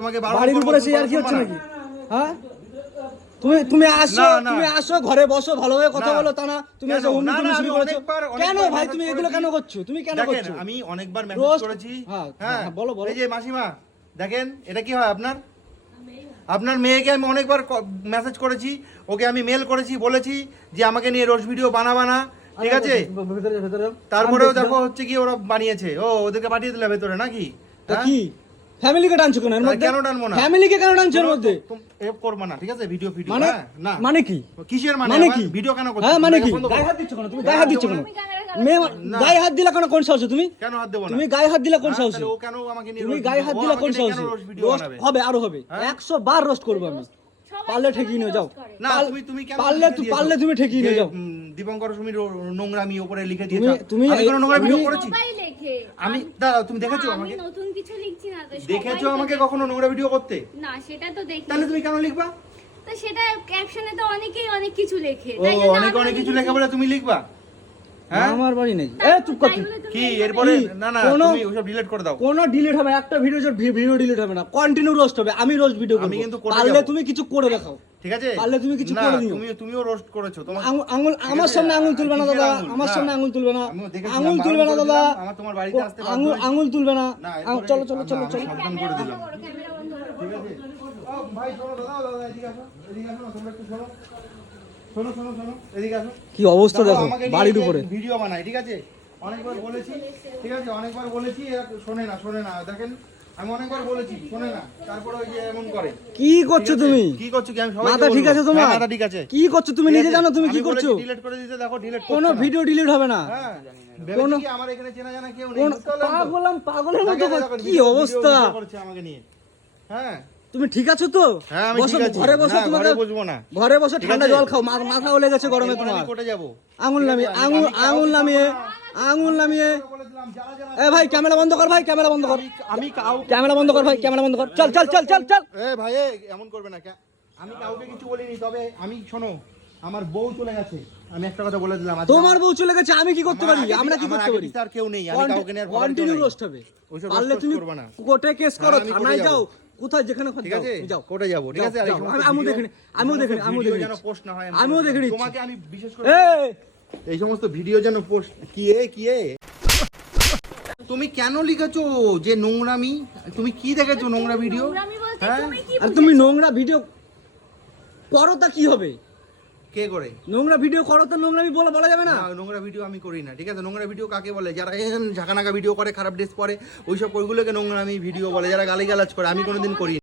তোমাকে বাড়ির উপরে সে আর কি হচ্ছে নাকি? হ্যাঁ, তুমি আসো ঘরে বসো, ভালোভাবে কথা বলো, তা না তুমি এসে হুমড়ি তুমি শুরু করেছো কেন ভাই? তুমি এগুলো কেন করছো? তুমি কেন করছো? আমি অনেকবার মেসেজ করেছি। হ্যাঁ বলো বলো। এই যে মাসিমা দেখেন, এটা কি হয় আপনার মেয়েকে আমি অনেকবার মেসেজ করেছি, ওকে আমি মেল করেছি, বলেছি যে আমাকে নিয়ে রোজ ভিডিও বানাবানা, ঠিক আছে? তারপরেও দেখো হচ্ছে কি ওরা বানিয়েছে, ওদেরকে পাঠিয়ে দিলে ভেতরে নাকি? কি ফ্যামিলিকে টানছো কেন এর মধ্যে? কেন টানবো না? ফ্যামিলিকে কেন টানছো এর মধ্যে? এফ করবা না, ঠিক আছে? ভিডিও মানে না মানে কি? কিসের মানে কি? ভিডিও কেন করছো? হ্যাঁ মানে কি? গায়ে হাত দিচ্ছ কেন? তুমি গায়ে হাত দিচ্ছ কেন? গায়ে হাত দিলা কেন? কোন সাহসে তুমি? কেন হাত দেব না? তুমি গায়ে হাত দিলা কোন সাহসে? ও কেন আমাকে নিয়ে তুমি গায়ে হাত দিলা কোন সাহসে? রোস্ট হবে, আরো হবে, 100 বার রোস্ট করব আমি। পারলে ঠেকিয়ে নিয়ে যাও। না তুমি কেন পারলে তুমি ঠেকিয়ে নিয়ে যাও। দীপঙ্কর সুমির নোংরামি উপরে লিখে দিয়েছো। আমি কোনো নোংরা ভিডিও করেছি? আমি দাঁড়াও, তুমি দেখেছো আমাকে? আমি নতুন কিছু লিখছি না তো। দেখেছো আমাকে কখনো নোংরা ভিডিও করতে? না, সেটা তো দেখি। তাহলে তুমি কেন লিখবা? তো সেটা ক্যাপশনে তো অনেকেই অনেক কিছু লেখে। অনেক কিছু লেখা বলে তুমি লিখবা? হ্যাঁ, আমার বাড়ি নেই। চুপ কর তুই। কি এরপরে? না তুমি ওসব ডিলিট করে দাও। কোনো ডিলিট হবে? একটা ভিডিও ডিলিট হবে না, কন্টিনিউ রোস্ট হবে। আমি রোস্ট ভিডিও করব। আমি কিন্তু পারলে তুমি কিছু করে দেখাও, ঠিক আছে? পারলে তুমি কিছু করে দিও। তুমিও রোস্ট করেছো। তোমার আঙুল আমার সামনে আঙুল তুলবে না দাদা, আমার সামনে আঙুল তুলবে না, আঙুল তুলবে না দাদা, আমার তোমার বাড়িতে আসতে আঙুল তুলবে না। চলো সাবধান করে দিলাম, ঠিক আছে? ভাই শোনো দাদা এদিকে আসো না, তোমরা একটু শোনো এদিকে আসো। কি অবস্থা দেখো বাড়ির উপরে। ভিডিও বানাই, ঠিক আছে? অনেকবার বলেছি, ঠিক আছে? অনেকবার বলেছি, শোনে না। দেখেন আমি অনেকবার বলেছি, শোনে না, তারপরে ওই যে এমন করে। কি করছো তুমি? কি করছো কি? আমি সবাইকে মাথা ঠিক আছে তোমার? মাথা ঠিক আছে। কি করছো তুমি নিজে জানো তুমি কি করছো? ডিলিট করে দিতে দেখো, ডিলিট করো। কোনো ভিডিও ডিলিট হবে না। হ্যাঁ, কোনো কি আমার এখানে চেনা জানা কেউ নেই? পাগলের মতো কি অবস্থা করছে আমাকে নিয়ে? হ্যাঁ, তুমি ঠিক আছো তো? হ্যাঁ আমি ঠিক আছি। ঘরে বসে তোমাকে বুঝবো না। ঘরে বসে ঠান্ডা জল খাও, মাথাও লেগেছে গরমে তোমার। কোটে যাব আঙুল নামিয়ে এ ভাই ক্যামেরা বন্ধ কর, ভাই ক্যামেরা বন্ধ কর। ক্যামেরা বন্ধ কর ভাই, ক্যামেরা বন্ধ কর। চল ভাই এমন করবে না। আমি কাউকে কিছু বলিনি, তবে আমি শোনো, আমার বউ চলে গেছে, আমি একটা কথা বলে দিলাম। তোমার বউ চলে গেছে, আমি কি করতে পারি? আমরা কি করতে পারি? আর কেউ নেই, আমি কাউকে নিয়ে কন্টিনিউ রোস্ট হবে। পারলে তুমি কোর্টে কেস করো, থানায় যাও, কোথায় যেখানে ঠিক আছে? যাও কোর্টে যাব, ঠিক আছে? আমিও দেখে পোস্ট না হয় আমিও দেখে নিচ্ছি। তোমাকে আমি বিশেষ করে এই সমস্ত ভিডিও যেন পোস্ট কি তুমি কেন লিখেছো যে নোংরামি? তুমি কি দেখেছো নোংরা ভিডিও? হ্যাঁ, আর তুমি নোংরা ভিডিও করো তা কি হবে? কে করে? নোংরা ভিডিও করো তো নোংরামি বলা যাবে না? নোংরা ভিডিও আমি করি না, ঠিক আছে? নোংরা ভিডিও কাকে বলে? যারা ঝাঁকানাকা ভিডিও করে, খারাপ ড্রেস পরে, ওইসব ওইগুলোকে নোংরামি ভিডিও বলে। যারা গালিগালাজ করে, আমি কোনোদিন করি না।